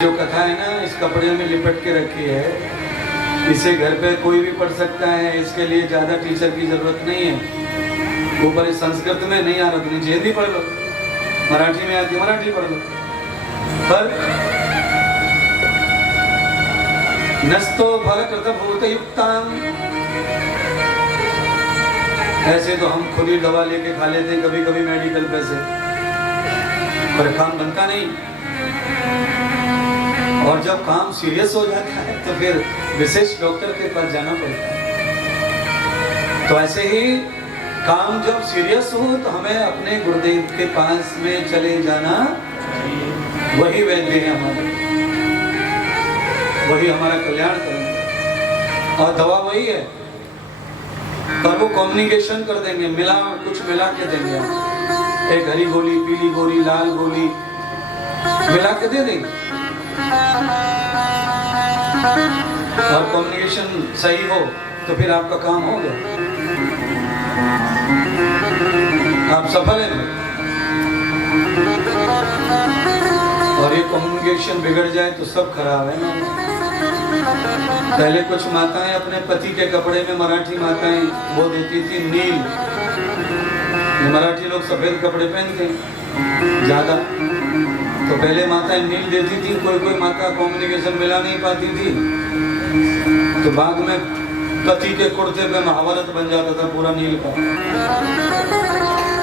जो कथा है ना, इस कपड़े में लिपट के रखी है, इसे घर पे कोई भी पढ़ सकता है, इसके लिए ज्यादा टीचर की जरूरत नहीं है। ऊपर संस्कृत में नहीं आ रहा तो नीचे हिंदी पढ़ लो, मराठी में आती मराठी पढ़ लो। पर नस्तो फलकृत भूतयुक्तां, ऐसे तो हम खुद ही दवा लेके खा लेते हैं कभी कभी मेडिकल पे से, पर काम बनता नहीं। और जब काम सीरियस हो जाता है तो फिर विशेष डॉक्टर के पास जाना पड़ता है। तो ऐसे ही काम जब सीरियस हो तो हमें अपने गुरुदेव के पास में चले जाना, वही वैद्य है हमारे, वही हमारा कल्याण करेंगे। और दवा वही है, पर वो कम्युनिकेशन कर देंगे, कुछ मिला के देंगे। एक हरी गोली, पीली गोली, लाल गोली मिला के दे देंगे। और कम्युनिकेशन सही हो तो फिर आपका काम हो गया, आप सफल हैं। और ये कम्युनिकेशन बिगड़ जाए तो सब खराब है ना। पहले कुछ माताएं अपने पति के कपड़े में, मराठी माताएं वो देती थी नील। मराठी लोग सफेद कपड़े पहनते हैं ज्यादा, तो पहले माताएं नील देती थी। कोई माता कम्युनिकेशन मिला नहीं पाती थी तो बाद में पति के कुर्ते पे महाभारत बन जाता था पूरा नील का।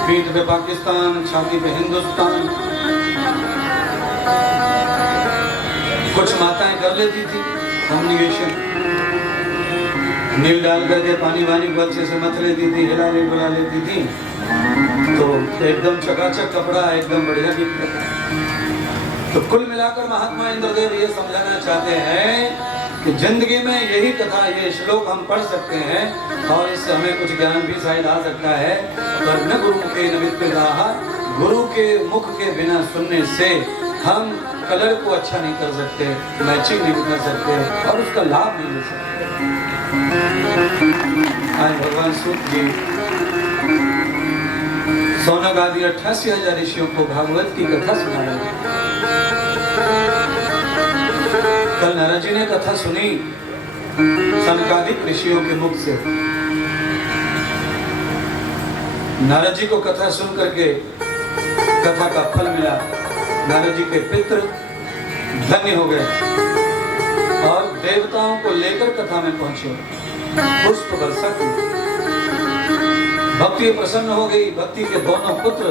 पीठ पे पाकिस्तान, छाती पे हिंदुस्तान। कुछ माताएं कर लेती थी कम्युनिकेशन, नील डाल करके पानी वानी को अच्छे से मथ लेती थी, हिला बुला लेती थी, तो एकदम चकाचक कपड़ा एकदम बढ़िया दिखता था। तो कुल मिलाकर महात्मा इंद्रदेव ये समझाना चाहते हैं कि जिंदगी में यही कथा, ये श्लोक हम पढ़ सकते हैं और इससे हमें कुछ ज्ञान भी शायद आ सकता है। पर न गुरु के नमित्तदाह, गुरु के मुख के बिना सुनने से हम कलर को अच्छा नहीं कर सकते, मैचिंग नहीं कर सकते और उसका लाभ नहीं ले सकते। आज भगवान सूत जी सौनक आदि 88,000 ऋषियों को भागवत की कथा सुना रहे हैं। कल नारद जी ने कथा सुनी सनकादिक ऋषियों के मुख से। नारद जी को कथा सुन करके कथा का फल मिला, नारद जी के पितृ धन्य हो गए और देवताओं को लेकर कथा में पहुंचे। पुष्प वर्षा की, भक्ति प्रसन्न हो गई, भक्ति के दोनों पुत्र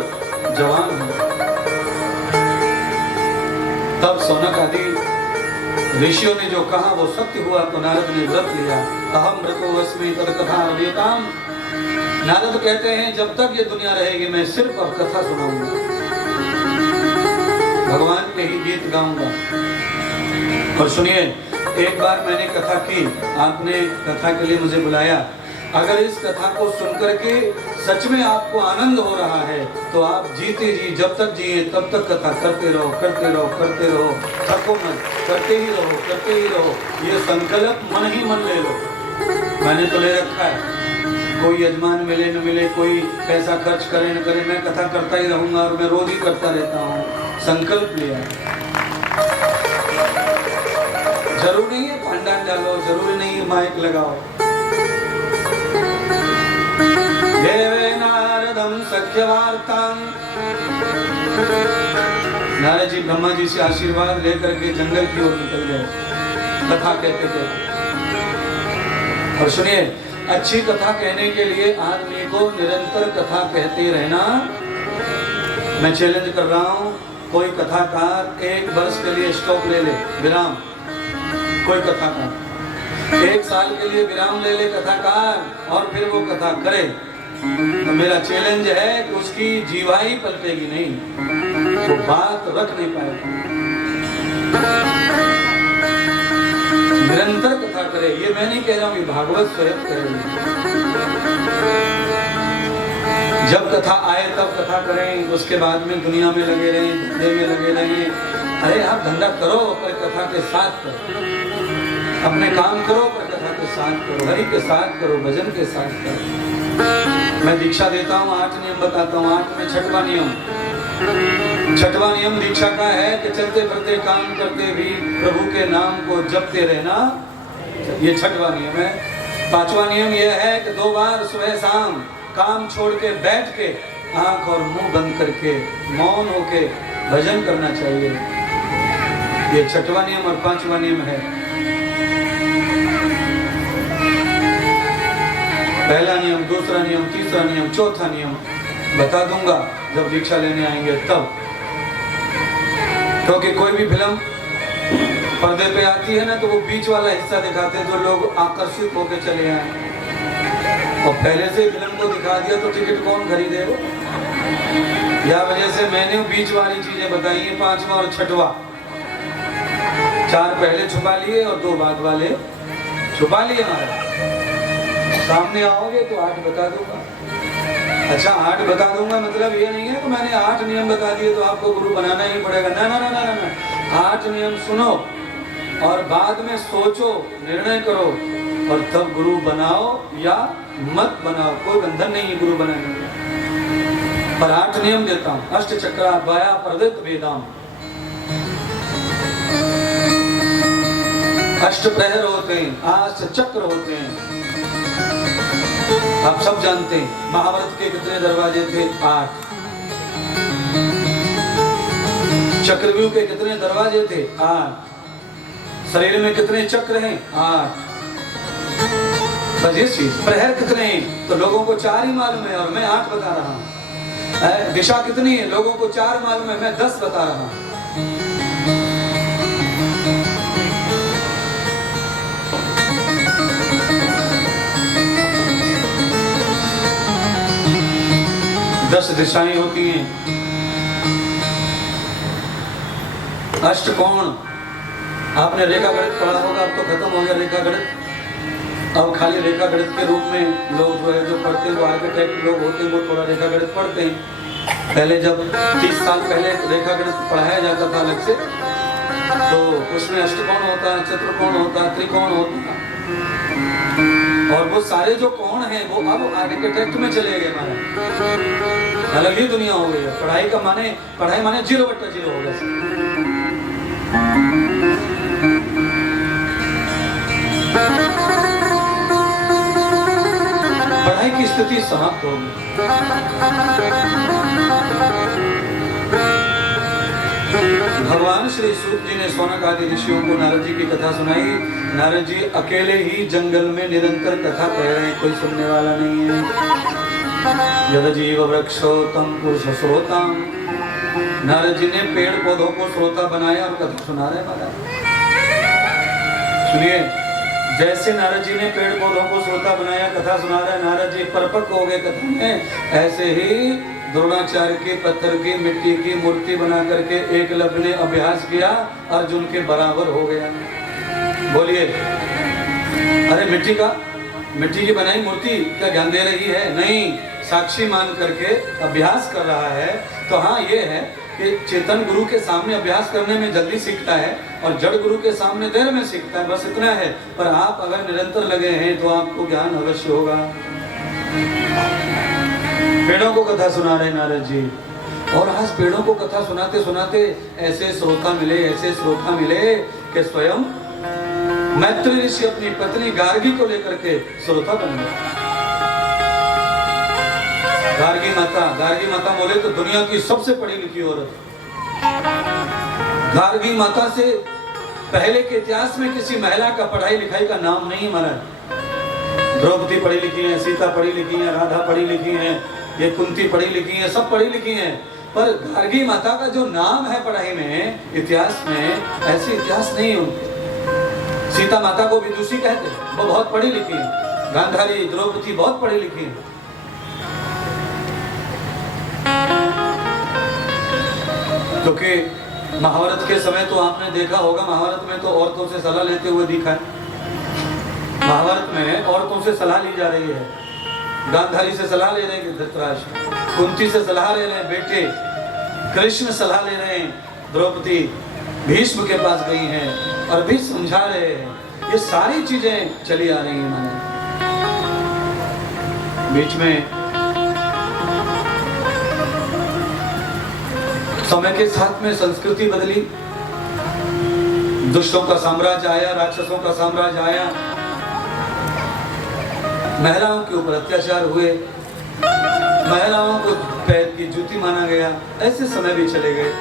जवान हुए। तब सौनक आदि ऋषियों ने जो कहा वो सत्य हुआ, तो नारद ने व्रत लिया। अहम व्रतोऽस्मि तत्कथा अव्यताम्। नारद कहते हैं जब तक ये दुनिया रहेगी मैं सिर्फ अब कथा सुनाऊंगा, भगवान के ही गीत गाऊंगा। और सुनिए, एक बार मैंने कथा की, आपने कथा के लिए मुझे बुलाया। अगर इस कथा को सुनकर के सच में आपको आनंद हो रहा है तो आप जीते जी, जब तक जिए तब तक कथा करते रहो, करते रहो, करते रहो, थको मत, करते ही रहो, करते ही रहो। ये संकल्प मन ही मन ले लो। मैंने तो ले रखा है, कोई यजमान मिले न मिले, कोई पैसा खर्च करे न करे, मैं कथा करता ही रहूंगा और मैं रोज ही करता रहता हूँ। संकल्प लिया। जरूरी नहीं है पंडाल डालो, जरूरी नहीं है माइक लगाओ। देवे नारदम सख्यवार्तां। नारद जी ब्रह्मा जी से आशीर्वाद लेकर के जंगल की ओर निकल गए कथा कहते थे। और सुनिए, अच्छी कथा कहने के लिए आदमी को निरंतर कथा कहते रहना। मैं चैलेंज कर रहा हूँ, कोई कथाकार 1 वर्ष के लिए स्टॉप ले ले, विराम। कोई कथाकार 1 साल के लिए विराम ले ले कथाकार और फिर वो कथा करे, तो मेरा चैलेंज है कि उसकी जीवाई पलटेगी नहीं, वो बात रख नहीं पाएगा। निरंतर कथा करे। ये मैं नहीं कह रहा हूँ, भागवत स्वयं करें। जब कथा आए तब कथा करें, उसके बाद में दुनिया में लगे रहें, धंधे में लगे रहें। अरे आप धंधा करो पर कथा के साथ करो, अपने काम करो पर कथा के साथ करो, हरि के साथ करो, भजन के साथ करो। मैं दीक्षा देता हूँ, 8 नियम बताता हूँ। 8 में 6वां नियम, छठवां नियम दीक्षा का है कि चलते फिरते काम करते भी प्रभु के नाम को जपते रहना, ये छठवां नियम है। पांचवा नियम यह है कि 2 बार सुबह शाम काम छोड़ के बैठ के आंख और मुंह बंद करके मौन होके भजन करना चाहिए। ये छठवां नियम और पांचवा नियम है। पहला नियम, दूसरा नियम, तीसरा नियम, चौथा नियम बता दूंगा जब दीक्षा लेने आएंगे तब। क्योंकि कोई भी फिल्म पर्दे पे आती है ना तो वो बीच वाला हिस्सा दिखाते हैं जो लोग आकर्षित होकर चले आए, और पहले से फिल्म को दिखा दिया तो टिकट कौन खरीदे वो। या वजह से मैंने बीच वाली चीजें बताई है, 5वां और 6वां। 4 पहले छुपा लिए और 2 बाद वाले छुपा लिए। हमारे सामने आओगे तो 8 बता दूंगा। अच्छा 8 बता दूंगा मतलब ये नहीं है कि मैंने 8 नियम बता दिए तो आपको गुरु बनाना ही पड़ेगा। ना ना ना ना ना, 8 नियम सुनो और बाद में सोचो, निर्णय करो और तब गुरु बनाओ या मत बनाओ। कोई बंधन नहीं है गुरु बनाने का। पर 8 नियम देता हूं। अष्ट चक्रा बाया प्रदत्त वेदाम, 8 प्रहर होते हैं, 8 चक्र होते हैं। आप सब जानते हैं महाभारत के कितने दरवाजे थे? 8। चक्रव्यूह के कितने दरवाजे थे? 8। शरीर में कितने चक्र हैं? 8। बस ये चीज। प्रहर कितने हैं तो लोगों को 4 ही मालूम है और मैं 8 बता रहा हूं। दिशा कितनी है लोगों को 4 मालूम है, मैं 10 बता रहा हूं। दस दिशाएं होती हैं। अष्टकोण आपने रेखा गणित पढ़ा होगा, अब तो खत्म हो गया रेखा गणित। अब खाली रेखा गणित के रूप में लोग जो है जो पढ़ते हैं, वो आर्किटेक्ट लोग होते हैं, वो थोड़ा रेखा गणित पढ़ते हैं। पहले जब 30 साल पहले रेखा गणित पढ़ाया जाता था अलग से, तो उसमें अष्टकोण होता है, चतुर्कोण होता है, त्रिकोण होता है, और वो सारे जो कोण हैं वो अब आर्किटेक्ट में चले गए। माने अलग ही दुनिया हो गई है। पढ़ाई का माने, पढ़ाई माने 0/0 हो गया। पढ़ाई की स्थिति समाप्त हो गई। भगवान श्री सूत जी ने शौनक आदि ऋषियों को नारद जी की कथा सुनाई। नारद जी अकेले ही जंगल में निरंतर कथा कह रहे हैं, कोई सुनने वाला नहीं है। यद जीव वृक्षो तम पुरुष श्रोताम। नारद जी ने पेड़ पौधों को श्रोता बनाया और कथा सुना रहे महाराज। सुनिए, जैसे नारद जी ने पेड़ पौधों को श्रोता बनाया, कथा सुना रहे नारद जी परिपक्व हो गए कथा में, ऐसे ही द्रोणाचार्य के पत्थर की मिट्टी की मूर्ति बना करके एकलव्य ने अभ्यास किया, अर्जुन के बराबर हो गया। बोलिए, अरे मिट्टी की बनाई मूर्ति क्या ज्ञान दे रही है? नहीं, साक्षी मान करके अभ्यास कर रहा है। तो हाँ, ये है कि चेतन गुरु के सामने अभ्यास करने में जल्दी सीखता है और जड़ गुरु के सामने देर में सीखता है, बस इतना है। पर आप अगर निरंतर लगे हैं तो आपको ज्ञान अवश्य होगा। पेड़ों को कथा सुना रहे नारद जी, और आज पेड़ों को कथा सुनाते सुनाते ऐसे श्रोता मिले कि स्वयं मैत्री ऋषि अपनी पत्नी गार्गी को लेकर के श्रोता बन गए। गार्गी माता बोले तो दुनिया की सबसे पढ़ी लिखी औरत। गार्गी माता से पहले के इतिहास में किसी महिला का पढ़ाई लिखाई का नाम नहीं माना। द्रौपदी पढ़ी लिखी है, सीता पढ़ी लिखी है, राधा पढ़ी लिखी है, ये कुंती पढ़ी लिखी है, सब पढ़ी लिखी हैं। पर गार्गी माता का जो नाम है पढ़ाई में, इतिहास में, ऐसे इतिहास नहीं है उनके। सीता माता को विदुषी कहते हैं, वो बहुत पढ़ी लिखी है। गांधारी, द्रौपदी बहुत पढ़ी लिखी है। क्योंकि महाभारत के समय तो आपने देखा होगा, महाभारत में तो औरतों से सलाह लेते हुए दिखा है। महाभारत में औरतों से सलाह ली जा रही है। गांधारी से सलाह ले रहे हैं धृतराष्ट्र, कुंती से सलाह ले रहे हैं बेटे, कृष्ण सलाह ले रहे हैं, द्रौपदी भीष्म के पास गई हैं और भी समझा रहे हैं। ये सारी चीजें चली आ रही हैं। मैंने बीच में समय के साथ में संस्कृति बदली, दुष्टों का साम्राज्य आया, राक्षसों का साम्राज्य आया, महिलाओं के ऊपर अत्याचार हुए, महिलाओं को पैर की जूती माना गया, ऐसे समय भी चले गए।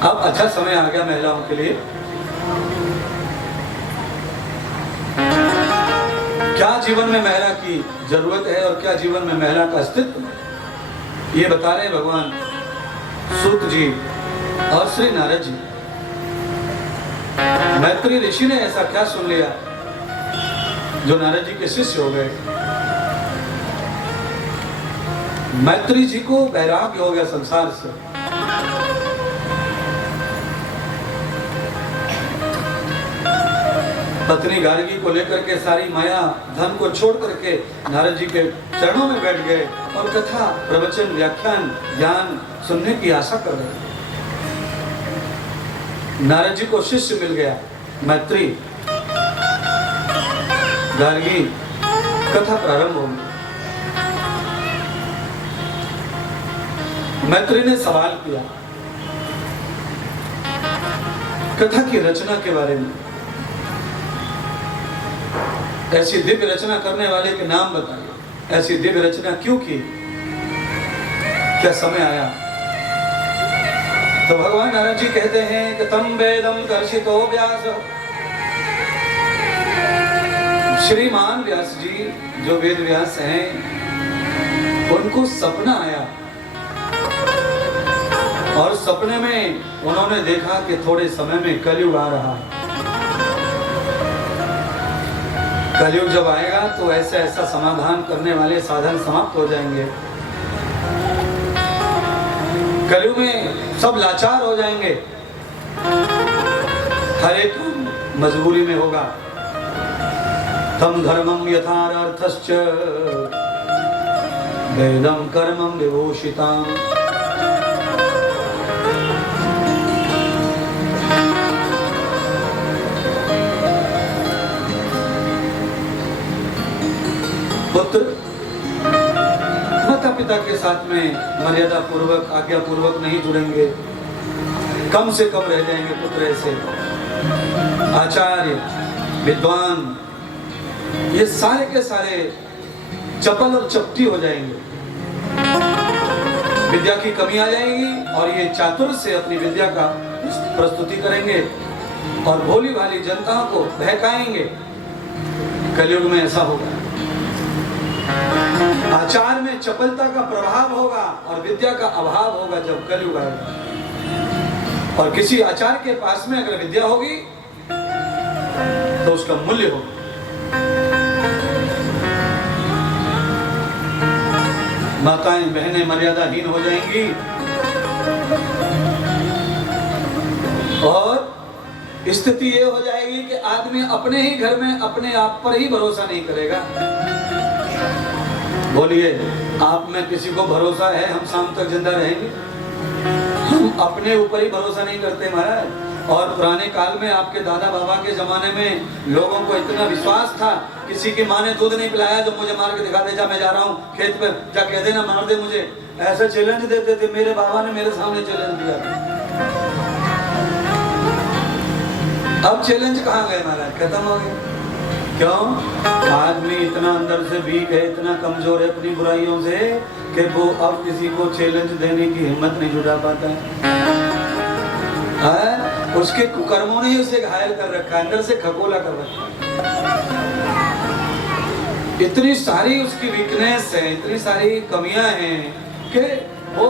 अब अच्छा समय आ गया महिलाओं के लिए। क्या जीवन में महिला की जरूरत है और क्या जीवन में महिला का अस्तित्व है, ये बता रहे भगवान सूत जी और श्री नारद जी। मैत्री ऋषि ने ऐसा क्या सुन लिया जो नारद जी के शिष्य हो गए। मैत्री जी को वैराग्य हो गया संसार से। पत्नी गार्गी को लेकर के सारी माया धन को छोड़ करके नारद जी के चरणों में बैठ गए और कथा प्रवचन व्याख्यान ज्ञान सुनने की आशा कर रहे। नारद जी को शिष्य मिल गया मैत्री, गार्गी, कथा प्रारंभ हो गई। मैत्री ने सवाल किया कथा की रचना के बारे में, ऐसी दिव्य रचना करने वाले के नाम बताइए, ऐसी दिव्य रचना क्यों की, क्या समय आया। तो भगवान नारद जी कहते हैं कि तम वेदम कर्षितो व्यास, श्रीमान व्यास जी जो वेद व्यास हैं उनको सपना आया और सपने में उन्होंने देखा कि थोड़े समय में कलयुग आ रहा है। कलयुग जब आएगा तो ऐसा ऐसा समाधान करने वाले साधन समाप्त हो जाएंगे। कलयुग में सब लाचार हो जाएंगे, हर एक मजबूरी में होगा। तम धर्मम यथार्थश्च वेदम कर्मम विभूषिताम। पुत्र माता पिता के साथ में मर्यादा पूर्वक आज्ञा पूर्वक नहीं जुड़ेंगे, कम से कम रह जाएंगे पुत्र ऐसे। आचार्य विद्वान ये सारे के सारे चपल और चपटी हो जाएंगे, विद्या की कमी आ जाएगी और ये चातुर से अपनी विद्या का प्रस्तुति करेंगे और भोली भाली जनता को बहकाएंगे। कलयुग में ऐसा होगा। आचार में चपलता का प्रभाव होगा और विद्या का अभाव होगा जब कलयुग आएगा। और किसी आचार के पास में अगर विद्या होगी तो उसका मूल्य होगा। माताएं बहनें मर्यादाहीन हो जाएंगी और स्थिति ये हो जाएगी कि आदमी अपने ही घर में अपने आप पर ही भरोसा नहीं करेगा। बोलिए, आप में किसी को भरोसा है हम शाम तक जिंदा रहेंगे? हम अपने ऊपर ही भरोसा नहीं करते महाराज। और पुराने काल में आपके दादा बाबा के जमाने में लोगों को इतना विश्वास था, किसी की माँ ने दूध नहीं पिलाया जो मुझे मार के दिखा दे, जा मैं जा रहा हूँ खेत पे, जा कह देना मार दे मुझे, ऐसे चैलेंज देते थे। मेरे बाबा ने मेरे सामने चैलेंज दिया। अब चैलेंज कहाँ गए महाराज, खत्म हो गए। क्यों? आदमी इतना अंदर से वीक है, इतना कमजोर है अपनी बुराइयों से कि वो अब किसी को चैलेंज देने की हिम्मत नहीं जुटा पाता है। उसके कुकर्मों ने उसे घायल कर रखा है, अंदर से खकोला कर रखा है। इतनी सारी उसकी वीकनेस है, इतनी सारी कमियां हैं कि वो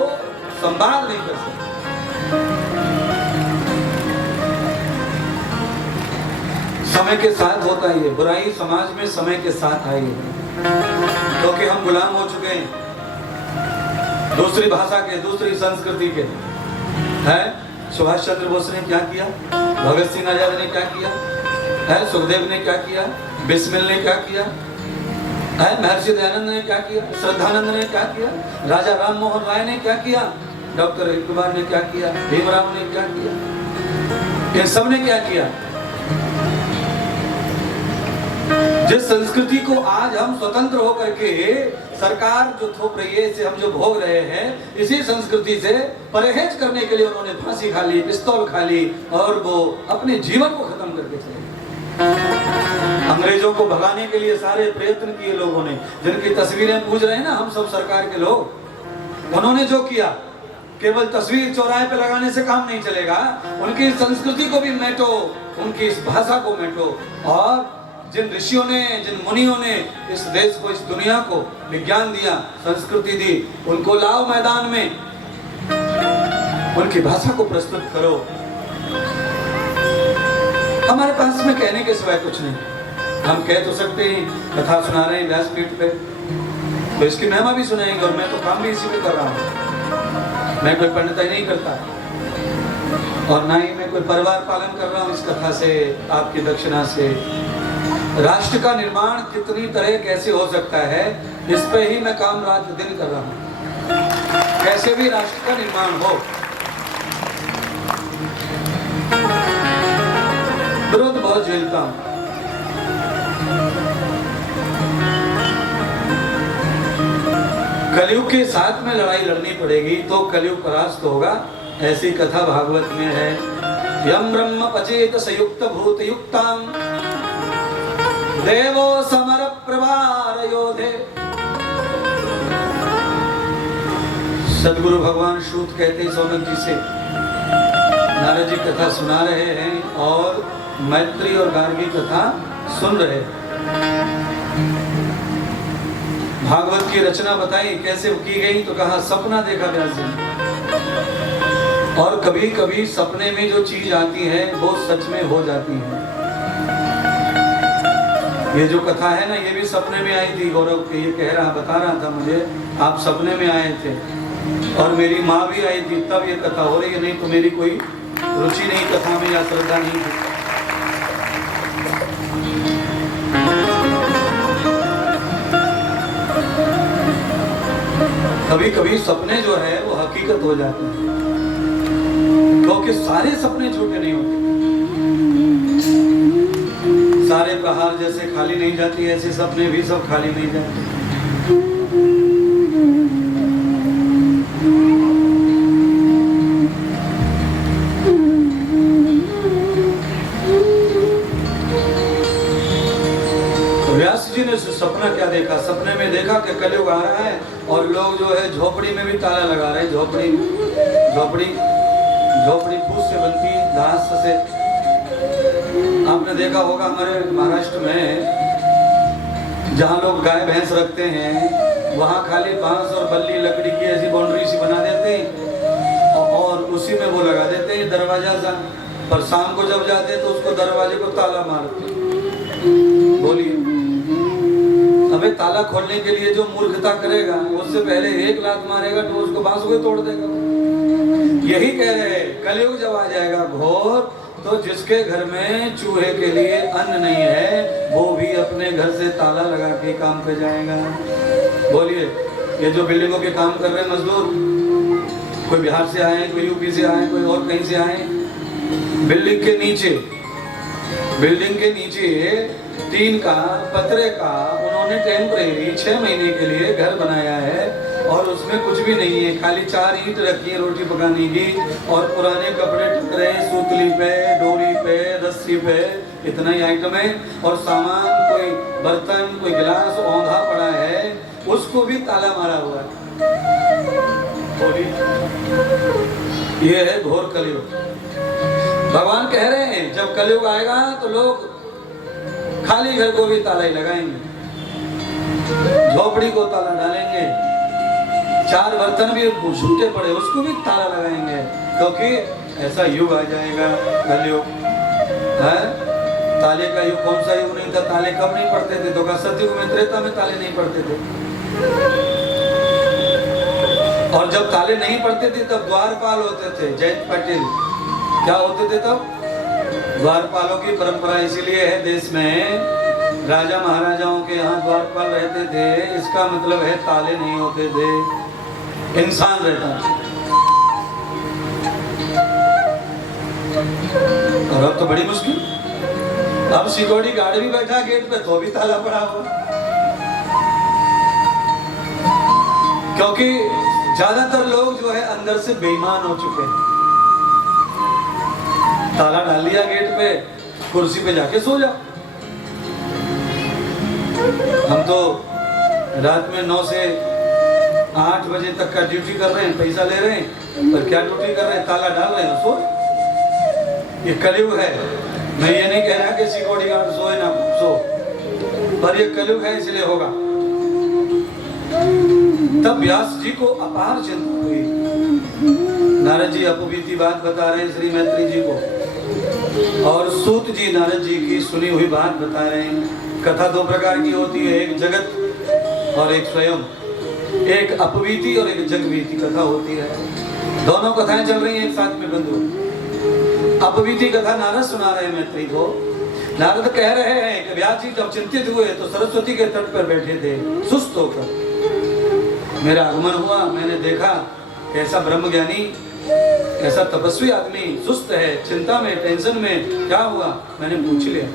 संभाल नहीं कर सकता। समय के साथ होता है ये, बुराई समाज में समय के साथ आई है क्योंकि हम गुलाम हो चुके हैं दूसरी भाषा के, दूसरी संस्कृति के। है सुभाष चंद्र बोस ने क्या किया, भगत सिंह आजाद ने क्या किया, है सुखदेव ने क्या किया, बिस्मिल ने क्या किया, है महर्षि दयानंद ने क्या किया, श्रद्धानंद ने क्या किया, राजा राम मोहन राय ने क्या किया, डॉक्टर कुमार ने क्या किया, भीमराव ने क्या किया, इन सब ने क्या किया। जिस संस्कृति को आज हम स्वतंत्र होकर के सरकार जो थोप रही है, इसे हम जो भोग रहे हैं, इसी संस्कृति से परहेज करने के लिए उन्होंने फांसी खा ली, पिस्तौल खा ली और वो अपने जीवन को खत्म करके चले। अंग्रेजों को भगाने के लिए सारे प्रयत्न किए लोगों ने, जिनकी तस्वीरें पूज रहे हैं ना हम सब सरकार के लोग, उन्होंने जो किया, केवल तस्वीर चौराहे पे लगाने से काम नहीं चलेगा, उनकी संस्कृति को भी मेटो, उनकी इस भाषा को मेटो। और जिन ऋषियों ने, जिन मुनियों ने इस देश को, इस दुनिया को विज्ञान दिया, संस्कृति दी, उनको लाओ मैदान में, उनकी भाषा को प्रस्तुत करो। हमारे पास में कहने के सिवाय कुछ नहीं। हम कह तो सकते हैं, कथा सुना रहे हैं व्यासपीठ पे, तो इसकी महिमा भी सुनाएंगे, और मैं तो काम भी इसी पे कर रहा हूँ। मैं कोई पंडिताई नहीं करता और ना ही मैं कोई परिवार पालन कर रहा हूँ इस कथा से, आपकी दक्षिणा से। राष्ट्र का निर्माण कितनी तरह कैसे हो सकता है, इस पे ही मैं काम रात दिन कर रहा हूँ, कैसे भी राष्ट्र का निर्माण हो। विरोध बहुत झेलता हूँ, कलयुग के साथ में लड़ाई लड़नी पड़ेगी तो कलयुग परास्त होगा, ऐसी कथा भागवत में है। यम ब्रह्म पचेत संयुक्त भूत युक्ताम देवो समर प्रभार योधे। सदगुरु भगवान सूत कहते सौनक जी से, नारद जी कथा सुना रहे हैं और मैत्री और गार्गी कथा सुन रहे हैं। भागवत की रचना बताई कैसे की गई, तो कहा सपना देखा व्यास जी ने, और कभी कभी सपने में जो चीज आती है वो सच में हो जाती है। ये जो कथा है ना, ये भी सपने में आई थी। गौरव के ये कह रहा, बता रहा था मुझे, आप सपने में आए थे और मेरी माँ भी आई थी, तब ये कथा हो रही है, नहीं तो मेरी कोई रुचि नहीं कथा में या श्रद्धा नहीं थी। कभी कभी सपने जो है वो हकीकत हो जाते हैं, क्योंकि सारे सपने झूठे नहीं होते। सारे प्रहार जैसे खाली नहीं जाती, ऐसे सपने भी सब खाली नहीं जाते। व्यास जी ने सपना क्या देखा, सपने में देखा कि कलयुग आ रहा है और लोग जो है झोपड़ी में भी ताला लगा रहे हैं। झोपड़ी फूस से बनती है, घास से। आपने देखा होगा हमारे महाराष्ट्र में जहाँ लोग गाय भैंस रखते हैं, वहाँ खाली बांस और बल्ली लकड़ी की ऐसी बाउंड्री सी बना देते हैं और उसी में वो लगा देते हैं दरवाजा सा। पर शाम को जब जाते हैं तो उसको दरवाजे को ताला मारते। बोलिए, अबे ताला खोलने के लिए जो मूर्खता करेगा, उससे पहले एक लात मारेगा तो उसको बांस को तोड़ देगा। यही कह रहे हैं, कलयुग जब आ जाएगा घोर, तो जिसके घर में चूहे के लिए अन्न नहीं है, वो भी अपने घर से ताला लगा के काम पे जाएगा। बोलिए, ये जो बिल्डिंगों के काम कर रहे हैं मजदूर, कोई बिहार से आए, कोई यूपी से आए, कोई और कहीं से आए, बिल्डिंग के नीचे टीन का, पतरे का उन्होंने टेम्परेरी 6 महीने के लिए घर बनाया है और उसमें कुछ भी नहीं है, खाली 4 ईंट रखी है रोटी पकाने की और पुराने कपड़े टक रहे हैं सूतली पे, डोरी पे, रस्सी पे, इतना ही आइटम है। और सामान, कोई बर्तन, कोई गिलास औंधा पड़ा है, उसको भी ताला मारा हुआ है। ये है घोर कलयुग। भगवान कह रहे हैं जब कलयुग आएगा तो लोग खाली घर को भी ताला ही लगाएंगे, झोपड़ी को ताला डालेंगे, 4 बर्तन भी झूठे पड़े उसको भी ताला लगाएंगे, क्योंकि ऐसा युग आ जाएगा कलयुग है। ताले का युग कौन सा युग नहीं था? ताले कब नहीं पड़ते थे? तो क्या सतयुग में, त्रेता में ताले नहीं पड़ते थे? और जब ताले नहीं पड़ते थे तब द्वारपाल होते थे, जयंत पाटिल क्या होते थे तब? द्वारपालों की परंपरा इसीलिए है देश में, राजा महाराजाओं के यहाँ द्वारपाल रहते थे, इसका मतलब है ताले नहीं होते थे, इंसान रहता था। और अब तो बड़ी मुश्किल, अब सिक्योरिटी गार्ड भी बैठा गेट पे तो भी ताला पड़ा हुआ, क्योंकि ज्यादातर लोग जो है अंदर से बेईमान हो चुके हैं। ताला डाल लिया गेट पे, कुर्सी पे जाके सो जाओ। हम तो रात में 9 से 8 बजे तक का ड्यूटी कर रहे हैं, पैसा ले रहे हैं, पर क्या ड्यूटी कर रहे हैं, ताला डाल रहे हैं, सो। ये कलयुग है। मैं ये नहीं कह रहा कि सिक्योरिटी गार्ड सोए ना सो, पर ये कलयुग है इसलिए होगा। तब व्यास जी को अपार चिंता हुई। नारद जी अपबीती बात बता रहे हैं श्री मैत्री जी को, और सूत जी नारद जी की सुनी हुई बात बता रहे हैं। कथा दो प्रकार की होती है, एक जगत और एक स्वयं, एक अपबीती और एक जगबीती कथा होती है। दोनों कथाएं चल रही हैं एक साथ में बंधु। अपबीती कथा नारद सुना रहे हैं मैत्री को। नारद कह रहे हैं कि व्यास जी जब चिंतित हुए तो सरस्वती के तट पर बैठे थे सुस्त होकर। मेरा आगमन हुआ, मैंने देखा कैसा ब्रह्म ज्ञानी, ऐसा तपस्वी आदमी सुस्त है, चिंता में, टेंशन में। क्या हुआ? मैंने पूछ लिया।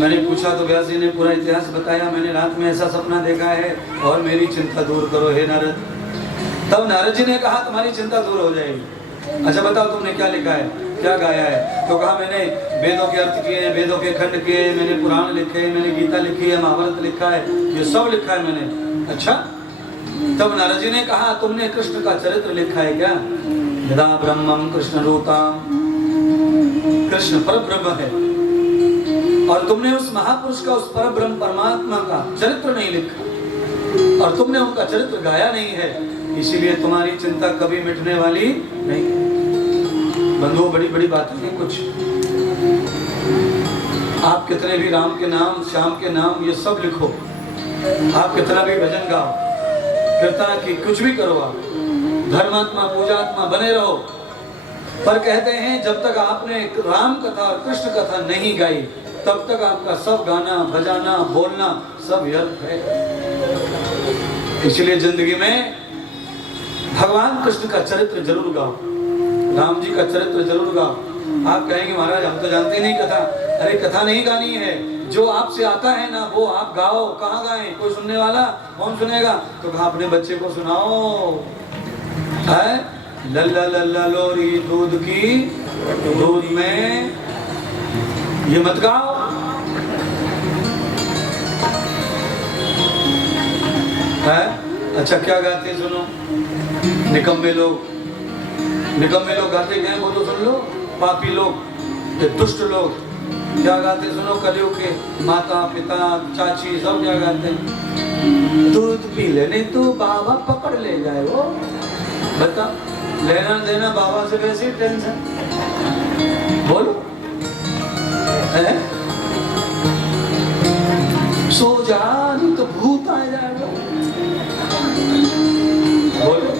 मैंने पूछा तो व्यास जी ने पूरा इतिहास बताया। मैंने रात में ऐसा सपना देखा है और मेरी चिंता दूर करो हे नारद। तब नारद जी ने कहा तुम्हारी चिंता दूर हो जाएगी। अच्छा बताओ तुमने क्या लिखा है, क्या गाया है? तो कहा मैंने वेदों के अर्थ किए, वेदों के खंड किए, मैंने पुराण लिखे, मैंने गीता लिखी है, महाभारत लिखा है, ये सब लिखा है मैंने। अच्छा, तब नारद जी ने कहा तुमने कृष्ण का चरित्र लिखा है क्या? यदा ब्रह्मं कृष्ण रूपम, कृष्ण पर ब्रह्म है, और तुमने उस महापुरुष का, उस पर ब्रह्म परमात्मा का चरित्र नहीं लिखा, और तुमने उनका चरित्र गाया नहीं है, इसीलिए तुम्हारी चिंता कभी मिटने वाली नहीं। बंधुओं, बड़ी बड़ी बातें हैं कुछ। आप कितने भी राम के नाम, श्याम के नाम, ये सब लिखो, आप कितना भी भजन गाओ, कीर्तन की कुछ भी करो, आप धर्मात्मा पूजात्मा बने रहो, पर कहते हैं जब तक आपने राम कथा और कृष्ण कथा नहीं गाई तब तक आपका सब गाना बजाना बोलना सब व्यर्थ है। इसलिए जिंदगी में भगवान कृष्ण का चरित्र जरूर गाओ, राम जी का चरित्र जरूर गाओ। आप कहेंगे महाराज हम तो जानते नहीं कथा। अरे कथा नहीं गानी है, जो आपसे आता है ना वो आप गाओ। कहाँ गाएं? कोई सुनने वाला? कौन सुनेगा? तो कहा अपने बच्चे को सुनाओ। है लल्ला लल्ला लोरी दूध की, दूध में, ये मत गाओ। है अच्छा क्या गाते सुनो। निकम्मे लोग गाते क्या वो तो सुन लो। पापी लोग, दुष्ट लोग क्या गाते सुनो। कलयुग के माता पिता चाची सब क्या गाते हैं। दूध पी लेने तू बाबा पकड़ ले जाए। वो बता, लेना देना बाबा से वैसी टेंशन। बोलो है? सो जा नहीं तो भूत आ जाएगा। बोलो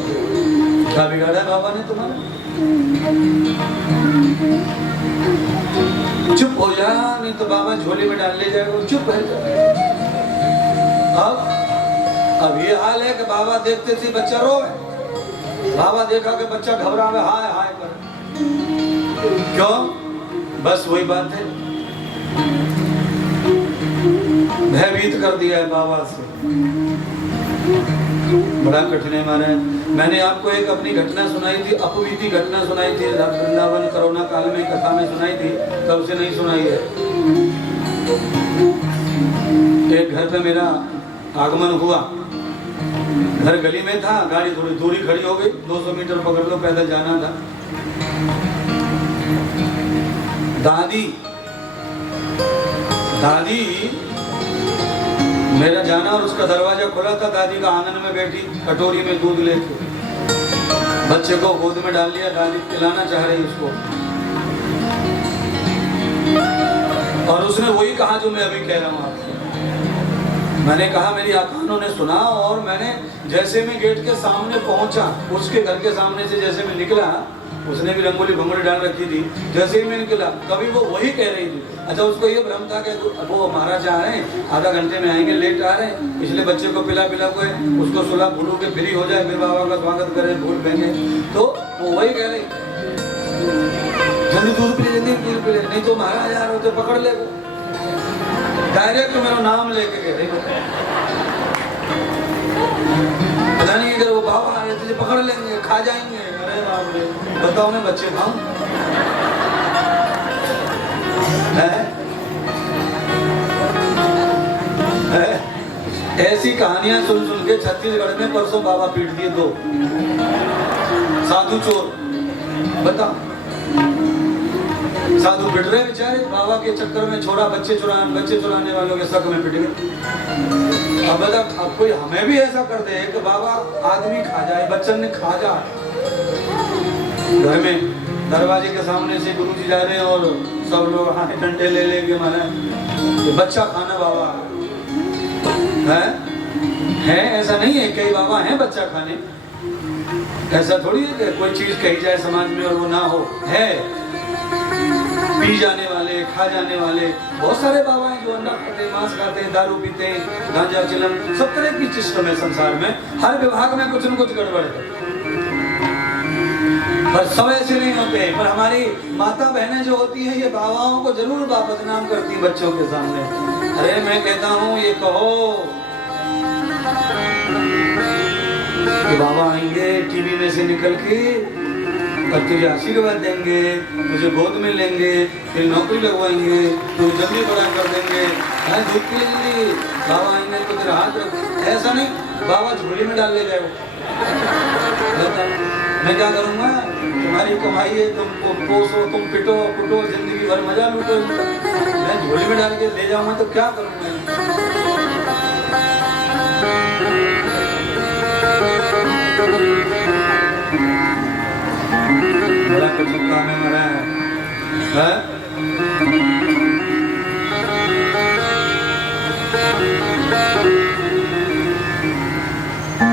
क्या बिगाड़ा बाबा ने तुम्हारा? चुप हो जा नहीं तो बाबा झोले में डाल ले जाएगा। चुप है। अब ये हाल है कि बाबा देखते थे बच्चा रोए, बाबा देखा कि बच्चा घबरा में हाय हाय कर। क्यों? बस वही बात है, भयभीत कर दिया है बाबा से। बड़ा कठिन है मारे। मैंने आपको एक अपनी घटना सुनाई थी, अपबीती घटना सुनाई थी, वृंदावन कोरोना काल में कथा में सुनाई थी, तब से नहीं सुनाई है। एक घर पे मेरा आगमन हुआ, घर गली में था, गाड़ी थोड़ी दूरी खड़ी हो गई, 200 मीटर पकड़ लो, पैदल जाना था। दादी मेरा जाना और उसका दरवाजा खुला था। दादी का आंगन में बैठी कटोरी में दूध लेके, बच्चे को गोद में डाल लिया, दादी पिलाना चाह रही उसको, और उसने वही कहा जो मैं अभी कह रहा हूँ आपसे। मैंने कहा मेरी कानों ने सुना, और मैंने जैसे मैं गेट के सामने पहुंचा, उसके घर के सामने से जैसे मैं निकला, उसने भी रंगोली भंगोली डाल रखी थी, जैसे ही मैं निकला तभी वो वही कह रही थी। अच्छा उसको ये भ्रम था कि वो महाराज आ रहे हैं, आधा घंटे में आएंगे, लेट आ रहे हैं, इसलिए बच्चे को पिला को उसको सुला भूलू के फ्री हो जाए, फिर बाबा का स्वागत करें भूल देंगे। तो वो वही कह रही। जल्दी दूध पी ले, दूध पी ले, नहीं तो महाराज यार तो पकड़ ले। डायरेक्ट मेरा नाम लेके गए, पता नहीं अगर वो बाबा आ रहे तुझे पकड़ लेंगे, खा जाएंगे। अरे बाप रे, बताओ मैं बच्चे खाऊं? ऐसी कहानियां सुन सुन के छत्तीसगढ़ में परसों बाबा पीट दिए 2 साधु चोर। बताओ, साधु पिट रहे बेचारे बाबा के चक्कर में, छोड़ा बच्चे चुराने वालों के शक में पिट गए। अब बता, अब कोई हमें भी ऐसा कर दे कि बाबा आदमी खा जाए, बच्चन ने खा जाए। घर में दरवाजे के सामने से गुरुजी जा रहे हैं और सब लोग हाथ डंडे ले लेके माना ये बच्चा खाना बाबा है। ऐसा नहीं है, कई बाबा हैं बच्चा खाने। ऐसा थोड़ी है कि कोई चीज कही जाए समाज में और वो ना हो। है पी जाने वाले, खा जाने वाले बहुत सारे बाबा हैं जो अंडा खाते, मांस खाते, दारू पीते, गांजा चिलम, सब तरह की सिस्टम है संसार में। हर विभाग में कुछ न कुछ गड़बड़ है, पर सब ऐसे नहीं होते। पर हमारी माता बहनें जो होती हैं, ये बाबाओं को जरूर बदनाम करती हैं बच्चों के सामने। अरे मैं कहता हूँ, ये कहो कि बाबा आएंगे टीवी में से निकल के और तुझे आशीर्वाद देंगे, तुझे गोद में लेंगे, फिर नौकरी लगवाएंगे, तुझे जल्दी बड़ा कर देंगे, दूध पी लेंगे, बाबा आएंगे तो तेरा हाथ रख। ऐसा नहीं, बाबा झोली में डाल ले जाए। मैं क्या करूँगा? तुम्हारी कमाई है, तुमको पोसो, तुम पिटो कुटो, जिंदगी भर मजा लूटो। मैं झोली में डाल के ले जाऊंगा तो क्या करूँगा? बड़ा कुछ काम है हमारा है?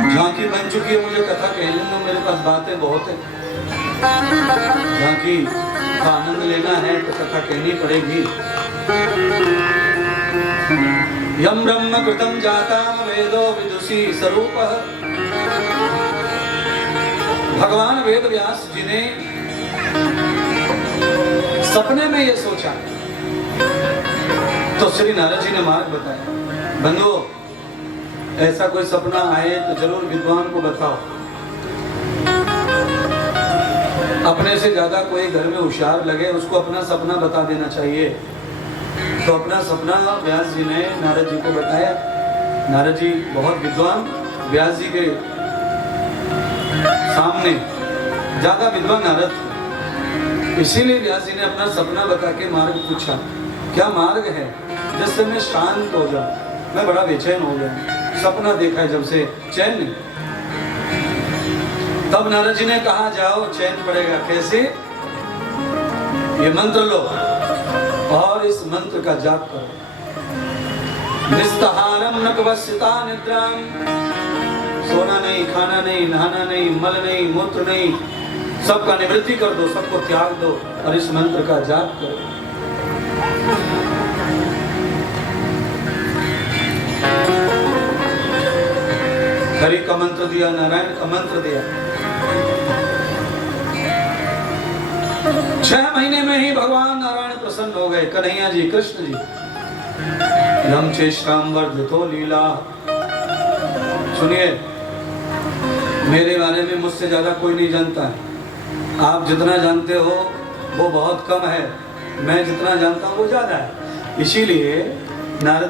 झांकी बन चुकी है, मुझे कथा कहने दो, मेरे पास बातें बहुत है। झांकी का आनंद लेना है तो कथा कहनी पड़ेगी। यम ब्रह्म कृतं जाता वेदो विदुषी स्वरूपः। भगवान वेद व्यास जी ने सपने में ये सोचा तो श्री नारद जी ने मार्ग बताया। बंधुओं, ऐसा कोई सपना आए तो जरूर विद्वान को बताओ। अपने से ज्यादा कोई घर में होशियार लगे उसको अपना सपना बता देना चाहिए। तो अपना सपना व्यास जी ने नारद जी को बताया। नारद जी बहुत विद्वान, व्यास जी के सामने ज्यादा विद्वान नारद थे, इसीलिए व्यास जी ने अपना सपना बता के मार्ग पूछा। क्या मार्ग है जिससे मैं शांत हो जाऊं? मैं बड़ा बेचैन हो गया, सपना देखा है जब से चैन नहीं। तब नारद जी ने कहा, जाओ चैन पड़ेगा। कैसे? ये मंत्र लो और इस मंत्र का जाप करो। निस्तहारम नकवस्यता निद्राम। सोना नहीं, खाना नहीं, नहाना नहीं, मल नहीं, मूत्र नहीं, सबका निवृत्ति कर दो, सबको त्याग दो और इस मंत्र का जाप करो। हरि का मंत्र दिया, नारायण का मंत्र दिया। 6 महीने में ही भगवान नारायण प्रसन्न हो गए। कन्हैया जी, कृष्ण जी। यम चेष्टाम वर्धितो लीला। सुनिए, मेरे बारे में मुझसे ज्यादा कोई नहीं जानता है। आप जितना जानते हो वो बहुत कम है, मैं जितना जानता हूँ वो ज्यादा है। इसीलिए नारद